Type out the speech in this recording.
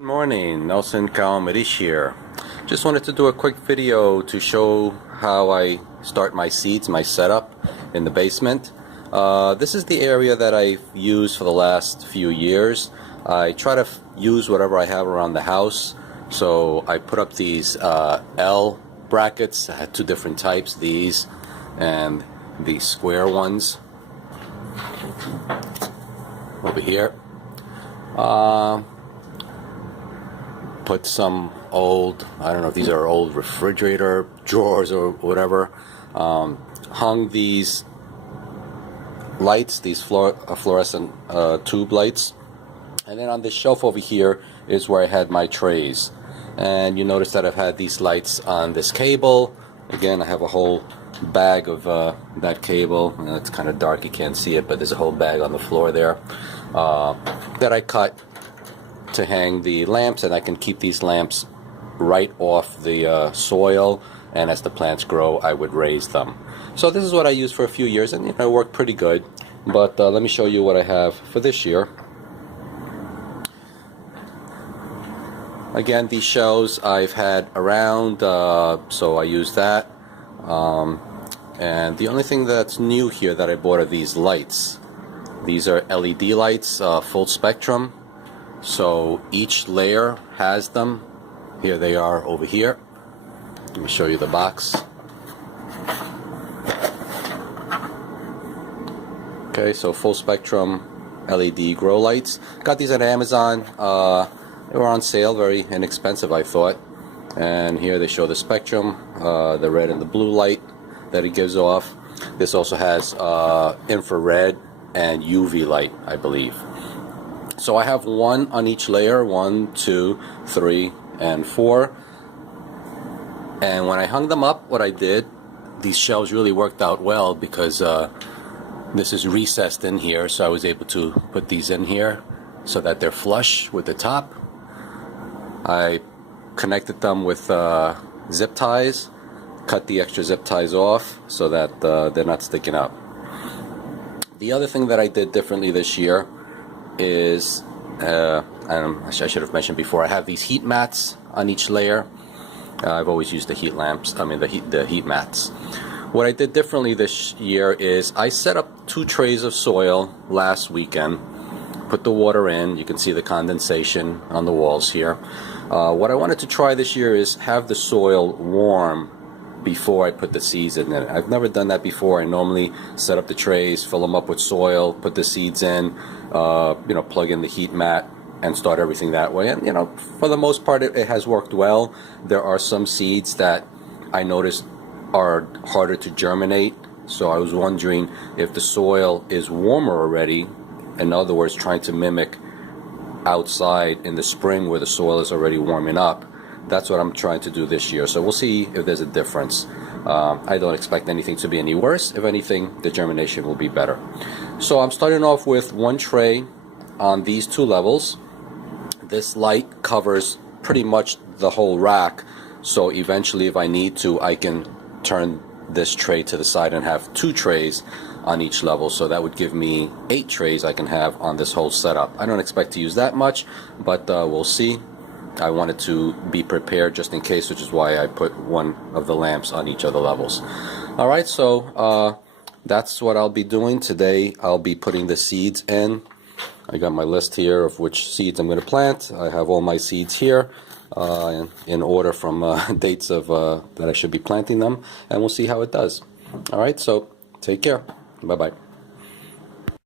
Good morning, Nelson Kaumarish here. Just wanted to do a quick video to show how I start my seeds, my setup in the basement. This is the area that I've used for the last few years. I try to use whatever I have around the house. So I put up these L brackets. I had two different types, these and these square ones over here. Put some old, I don't know if these are old refrigerator drawers or whatever. Hung these lights, these fluorescent tube lights. And then on this shelf over here is where I had my trays. And you notice that I've had these lights on this cable. Again, I have a whole bag of that cable. It's kind of dark, you can't see it, but there's a whole bag on the floor there that I cut to hang the lamps, and I can keep these lamps right off the soil, and as the plants grow I would raise them. So this is what I used for a few years, and it worked pretty good. But let me show you what I have for this year. Again, these shelves I've had around, so I use that. And the only thing that's new here that I bought are these lights. These are LED lights, full spectrum. So each layer has them. Here they are over here. Let me show you the box. Okay, so full spectrum LED grow lights. Got these at Amazon. They were on sale, very inexpensive I thought. And here they show the spectrum, the red and the blue light that it gives off. This also has infrared and UV light, I believe. So I have one on each layer, 1, 2, 3, and 4. And when I hung them up, what I did, these shelves really worked out well because this is recessed in here, so I was able to put these in here so that they're flush with the top. I connected them with zip ties, cut the extra zip ties off so that they're not sticking up. The other thing that I did differently this year is, I should have mentioned before, I have these heat mats on each layer. I've always used the heat lamps, the heat mats. What I did differently this year is I set up 2 trays of soil last weekend, put the water in, you can see the condensation on the walls here. What I wanted to try this year is have the soil warm before I put the seeds in it. I've never done that before. I normally set up the trays, fill them up with soil, put the seeds in, plug in the heat mat and start everything that way. And for the most part it has worked well. There are some seeds that I noticed are harder to germinate, so I was wondering if the soil is warmer already, in other words trying to mimic outside in the spring where the soil is already warming up. That's what I'm trying to do this year. So we'll see if there's a difference. I don't expect anything to be any worse. If anything, the germination will be better. So I'm starting off with 1 tray on these 2 levels. This light covers pretty much the whole rack. So eventually if I need to, I can turn this tray to the side and have 2 trays on each level. So that would give me 8 trays I can have on this whole setup. I don't expect to use that much, but we'll see. I wanted to be prepared just in case, which is why I put 1 of the lamps on each of the levels. Alright, so that's what I'll be doing today. I'll be putting the seeds in. I got my list here of which seeds I'm going to plant. I have all my seeds here in order from dates of that I should be planting them, and we'll see how it does. Alright, so take care. Bye-bye.